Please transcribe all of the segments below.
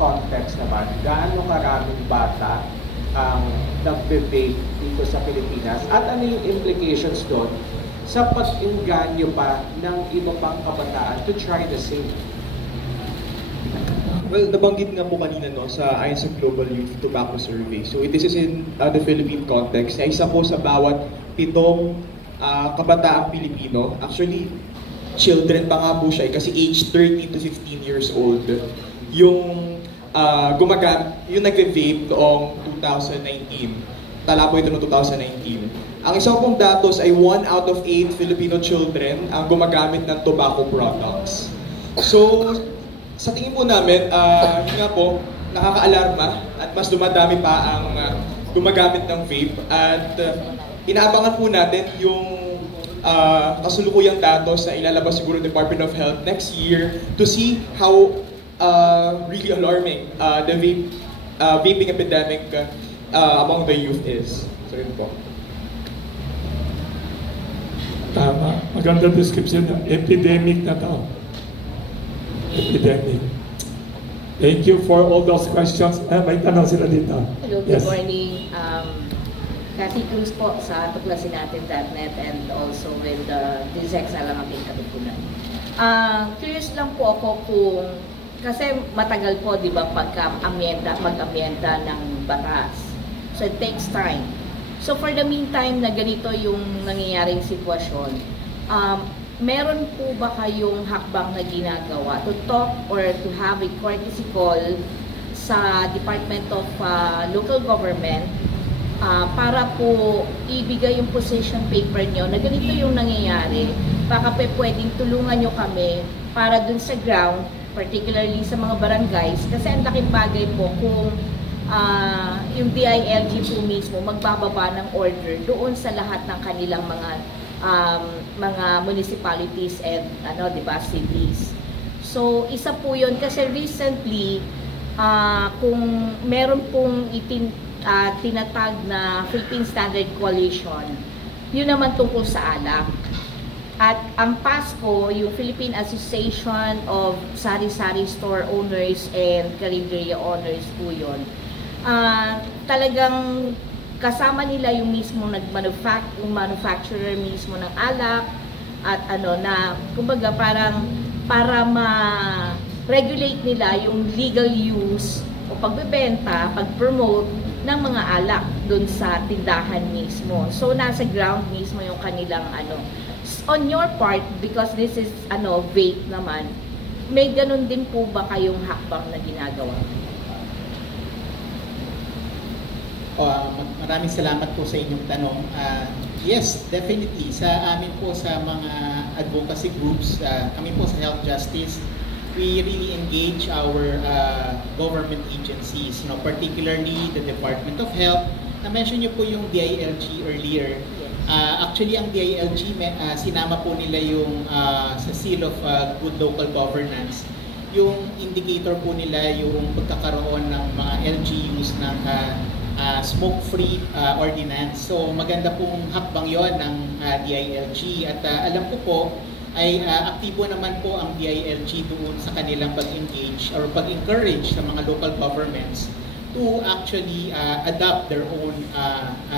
context naman, gaano karaming bata ang nagbe-vape dito sa Pilipinas at ano yung implications doon sa pag-inganyo pa ng iba pang kabataan to try the same? Well, nabanggit nga po kanina no, ayon sa Global Youth Tobacco Survey. So this is in the Philippine context. Isa po sa bawat 7 kabataang Pilipino. Actually, children pa nga po siya kasi age 13 to 15 years old. Yung yung nagve-vape noong 2019. Tala po ito noong 2019. Ang isang pong datos ay 1 out of 8 Filipino children ang gumagamit ng tobacco products. So, sa tingin po namin, yun nga po, nakaka-alarma at mas dumadami pa ang gumagamit ng vape at inaabangan po natin yung kasulukuyang datos na ilalabas siguro ng Department of Health next year to see how really alarming the vaping epidemic among the youth is. So yun po. Tama. Maganda description ng epidemic na to. Epidemic. Thank you for all those questions. May tanong sila dito. Hello, good morning. Cathy Cruz po sa tuklasinnatin.net and also with DZEX alang aming katutunan. Curious lang po ako kung, kasi matagal po, di ba, mag-amyenda ng batas. So it takes time. So for the meantime na ganito yung nangyayaring sitwasyon, meron po ba kayong hakbang na ginagawa to talk or to have a courtesy call sa Department of Local Government para po ibigay yung position paper nyo na ganito yung nangyayari? Baka pwedeng tulungan nyo kami para dun sa ground, particularly sa mga barangays, kasi ang laking bagay po kung yung DILG po mismo magbababa ng order doon sa lahat ng kanilang mga municipalities and di ba, cities. So isa po 'yon kasi recently kung meron pong tinatag na Philippine Standard Coalition, yun naman tungkol sa alak. At ang PASCO, yung Philippine Association of Sari-Sari Store Owners and Carinderia Owners po yun. Talagang kasama nila yung mismo manufacturer mismo ng alak at na kumbaga parang para ma-regulate nila yung legal use o pagbebenta, pag-promote ng mga alak doon sa tindahan mismo. So nasa ground mismo yung kanilang On your part, because this is vape naman, may ganun din po ba kayong hakbang na ginagawa? Maraming salamat po sa inyong tanong. Yes, definitely. Sa amin po sa mga advocacy groups, kami po sa Health Justice, we really engage our government agencies, particularly the Department of Health. Na-mention niyo po yung DILG earlier. Actually, ang DILG, sinama po nila yung sa Seal of Good Local Governance. Yung indicator po nila yung pagkakaroon ng mga LGUs ng smoke-free ordinance. So maganda pong hakbang yon ng DILG at alam ko po ay aktibo naman po ang DILG doon sa kanilang pag-engage or pag-encourage sa mga local governments to actually adopt their own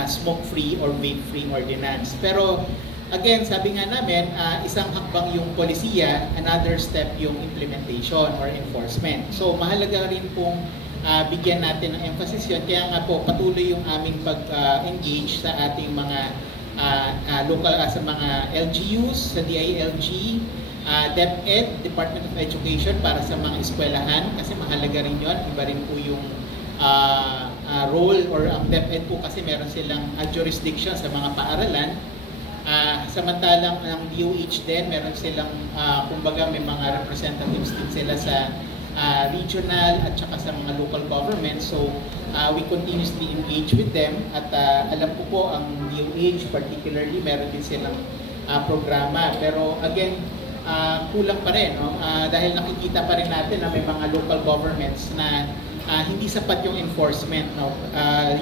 smoke-free or vape-free ordinance. Pero again, sabi nga namin, isang hakbang yung polisiya, another step yung implementation or enforcement. So mahalaga rin pong bigyan natin ng emphasis yun. Kaya nga po, patuloy yung aming pag-engage sa ating mga local, sa mga LGUs, sa DILG, DepEd, Department of Education, para sa mga eskwelahan, kasi mahalaga rin yun. Iba rin po yung role, or ang DepEd po kasi meron silang jurisdiction sa mga paaralan. Samantalang ang DOH din, meron silang, kumbaga may mga representatives din sila sa regional at saka sa mga local government. So we continuously engage with them at alam ko po ang DOH particularly meron din silang programa, pero again kulang pa rin, no? Dahil nakikita pa rin natin na may mga local governments na hindi sapat yung enforcement, no?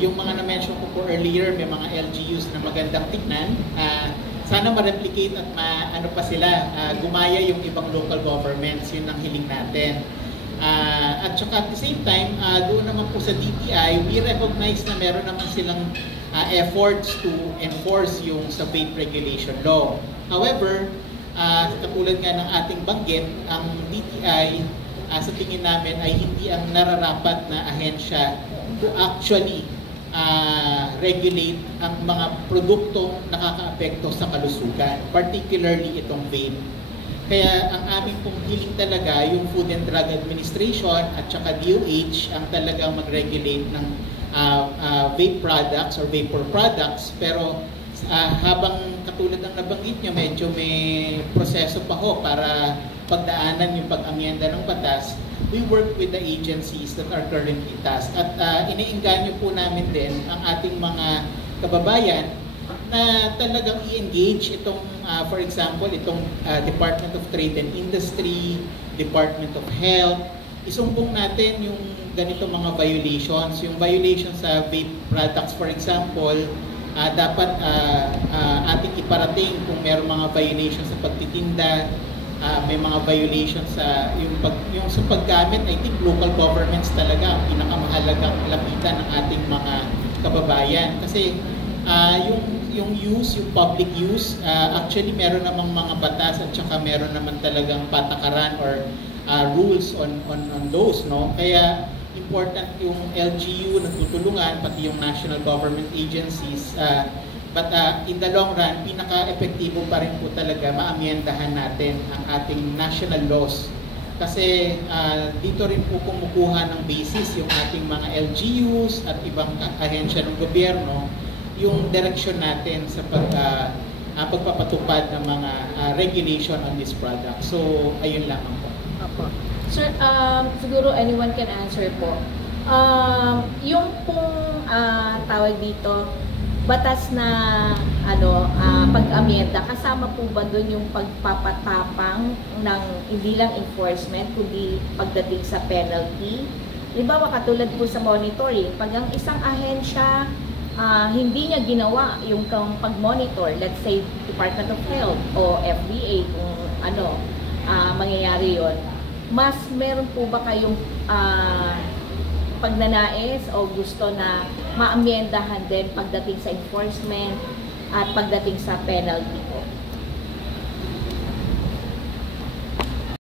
Yung mga na-mention ko po earlier, may mga LGUs na magandang tignan, sana ma-replicate at ano pa sila, gumaya yung ibang local governments, yun ang hiling natin. At saka at the same time, doon naman po sa DTI, we recognize na meron naman silang efforts to enforce yung sa vape regulation law. However, katulad nga ng ating banggit, ang DTI sa tingin namin ay hindi ang nararapat na ahensya to actually regulate ang mga produktong nakakaapekto sa kalusugan, particularly itong vape. Kaya ang aming pong hiling talaga, yung Food and Drug Administration at saka DOH ang talagang mag-regulate ng vape products or vapor products. Pero habang katulad ng nabanggit nyo, medyo may proseso pa ho para pagdaanan yung pag-amyenda ng batas. We work with the agencies that are currently tasked. At iniengganyo po namin din ang ating mga kababayan na talagang i-engage itong, for example, itong Department of Trade and Industry, Department of Health. Isumbong natin yung ganito mga violations. Yung violations sa vape products, for example, dapat ating iparating kung mayroong mga violations sa pagtitinda, may mga violations sa yung sa paggamit. I think local governments talaga ang pinakamahalagang lapitan ng ating mga kababayan. Kasi yung use, yung public use, actually meron namang mga batas at saka meron naman talagang patakaran or rules on those, no? Kaya important yung LGU nagtutulungan, pati yung national government agencies, but in the long run, pinaka-epektibo pa rin po talaga maamyendahan natin ang ating national laws. Kasi dito rin po kumukuha ng basis yung ating mga LGUs at ibang ahensya ng gobyerno, yung direction natin sa pagpapatupad ng mga regulation on this product. So, ayun lamang po. Opo. Sir, siguro anyone can answer po. Yung pong tawag dito, batas na pag-amyenda, kasama po ba doon yung pagpapatapang ng hindi lang enforcement, kundi pagdating sa penalty? Halimbawa, katulad po sa monitoring, pag ang isang ahensya hindi niya ginawa yung pag-monitor, let's say Department of Health o FDA, kung mangyayari yon, mas meron po ba kayong pagnanais o gusto na maamyendahan din pagdating sa enforcement at pagdating sa penalty?